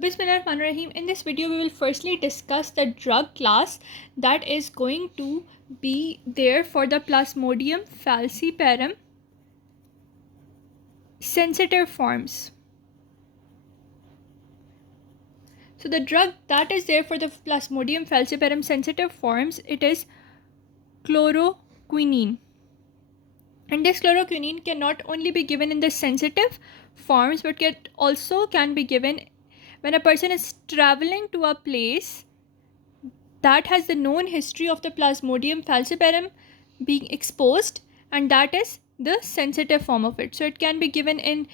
Bismillahirrahmanirrahim. In this video, we will firstly discuss the drug class that is going to be there for the Plasmodium falciparum sensitive forms. So the drug that is there for the Plasmodium falciparum sensitive forms, it is chloroquine. And this chloroquine can not only be given in the sensitive forms, but can be given when a person is traveling to a place that has the known history of the Plasmodium falciparum being exposed, and that is the sensitive form of it. So it can be given in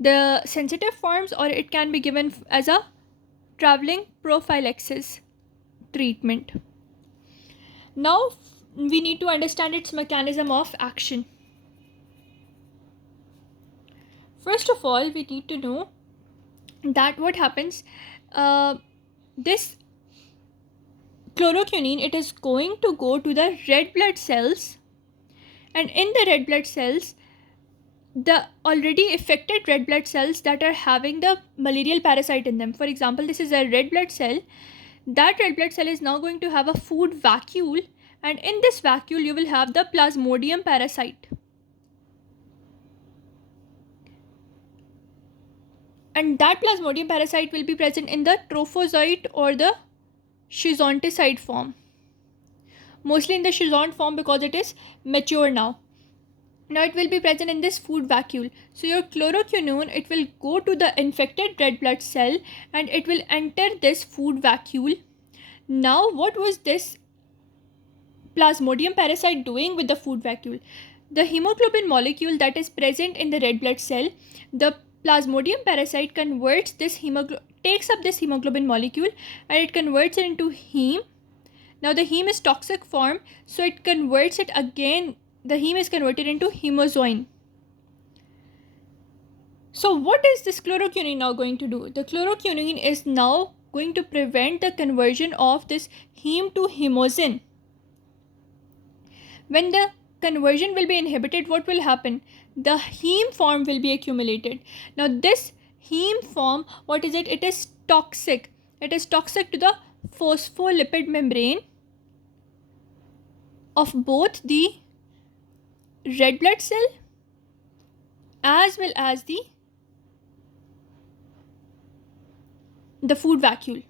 the sensitive forms, or it can be given as a traveling prophylaxis treatment. Now we need to understand its mechanism of action. First of all, we need to know that what happens, this chloroquine, it is going to go to the red blood cells, and in the red blood cells, the already affected red blood cells that are having the malarial parasite in them. For example, this is a red blood cell. That red blood cell is now going to have a food vacuole, and in this vacuole you will have the Plasmodium parasite. And that Plasmodium parasite will be present in the trophozoite or the schizonticide form. Mostly in the schizont form because it is mature now. Now it will be present in this food vacuole. So your chloroquine, it will go to the infected red blood cell and it will enter this food vacuole. Now what was this Plasmodium parasite doing with the food vacuole? The hemoglobin molecule that is present in the red blood cell, the Plasmodium parasite takes up this hemoglobin molecule and it converts it into heme. Now the heme is toxic form, so it converts it again. The heme is converted into hemozoin. So what is this chloroquine now going to do? The chloroquine is now going to prevent the conversion of this heme to hemosin. When the conversion will be inhibited, what will happen? The heme form will be accumulated. Now this heme form, what is it? It is toxic. It is toxic to the phospholipid membrane of both the red blood cell as well as the food vacuole.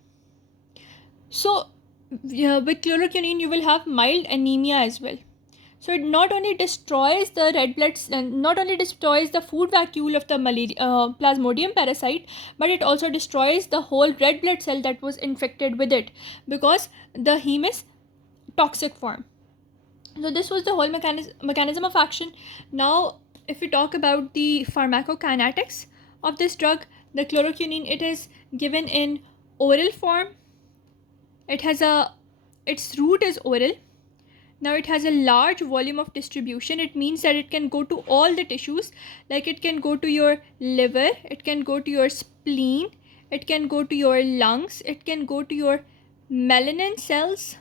So with chloroquine you will have mild anemia as well. So it not only destroys the red blood cell, not only destroys the food vacuole of the Plasmodium parasite, but it also destroys the whole red blood cell that was infected with it, because the heme is toxic form. So this was the whole mechanism of action. Now if we talk about the pharmacokinetics of this drug, the chloroquine, it is given in oral form. Its route is oral. Now it has a large volume of distribution. It means that it can go to all the tissues, like it can go to your liver, it can go to your spleen, it can go to your lungs, it can go to your melanin cells,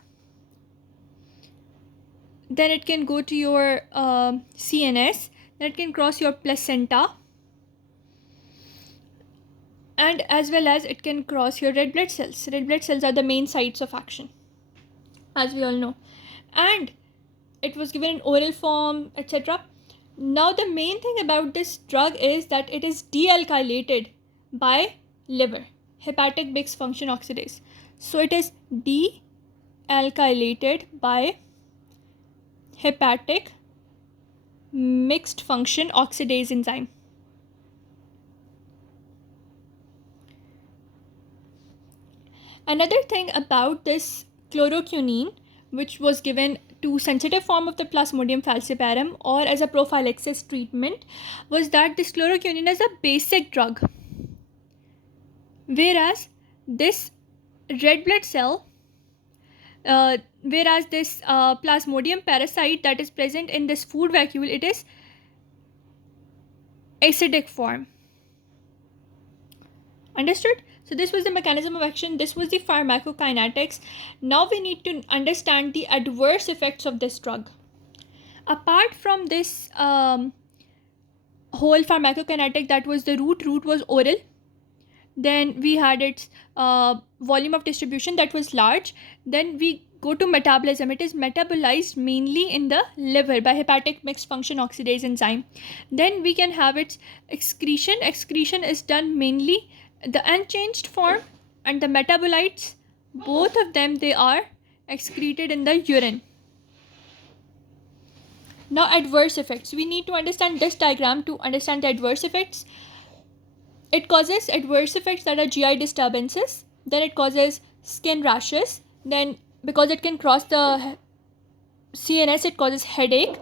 then it can go to your CNS, then it can cross your placenta, and as well as it can cross your red blood cells. Red blood cells are the main sites of action, as we all know. And it was given in oral form, etc. Now the main thing about this drug is that it is dealkylated by liver, hepatic mixed function oxidase. So it is dealkylated by hepatic mixed function oxidase enzyme. Another thing about this chloroquine, which was given to sensitive form of the Plasmodium falciparum or as a prophylaxis treatment, was that this chloroquine is a basic drug, whereas this red blood cell, whereas this Plasmodium parasite that is present in this food vacuole, it is acidic form. Understood? So this was the mechanism of action. This was the pharmacokinetics. Now we need to understand the adverse effects of this drug. Apart from this whole pharmacokinetic, that was the route was oral. Then we had its volume of distribution that was large. Then we go to metabolism. It is metabolized mainly in the liver by hepatic mixed function oxidase enzyme. Then we can have its excretion. Excretion is done mainly the unchanged form, and the metabolites, both of them, they are excreted in the urine. Now, adverse effects. We need to understand this diagram to understand the adverse effects. It causes adverse effects that are GI disturbances. Then it causes skin rashes. Then, because it can cross the CNS, it causes headache.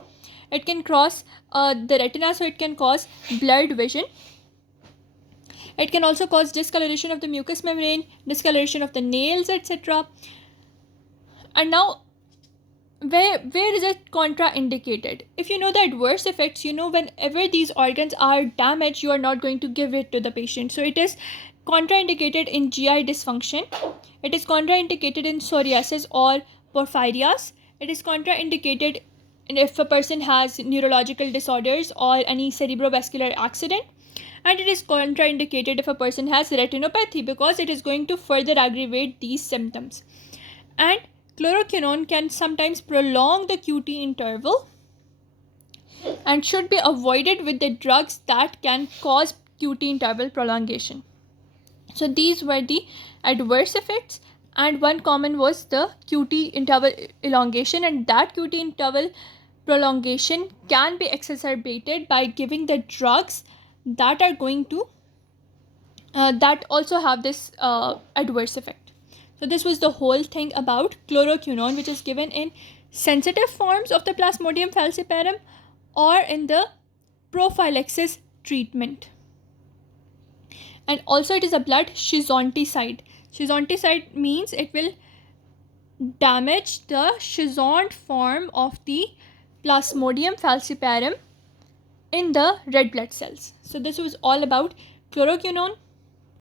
It can cross the retina, so it can cause blurred vision. It can also cause discoloration of the mucous membrane, discoloration of the nails, etc. And now, where is it contraindicated? If you know the adverse effects, you know whenever these organs are damaged, you are not going to give it to the patient. So it is contraindicated in GI dysfunction. It is contraindicated in psoriasis or porphyrias. It is contraindicated if a person has neurological disorders or any cerebrovascular accident. And it is contraindicated if a person has retinopathy, because it is going to further aggravate these symptoms. And chloroquine can sometimes prolong the QT interval and should be avoided with the drugs that can cause QT interval prolongation. So these were the adverse effects, and one common was the QT interval elongation, and that QT interval prolongation can be exacerbated by giving the drugs that are going to that also have this adverse effect. So this was the whole thing about chloroquine, which is given in sensitive forms of the Plasmodium falciparum or in the prophylaxis treatment. And also it is a blood schizonticide. Schizonticide means it will damage the schizont form of the Plasmodium falciparum in the red blood cells. So this was all about chloroquine.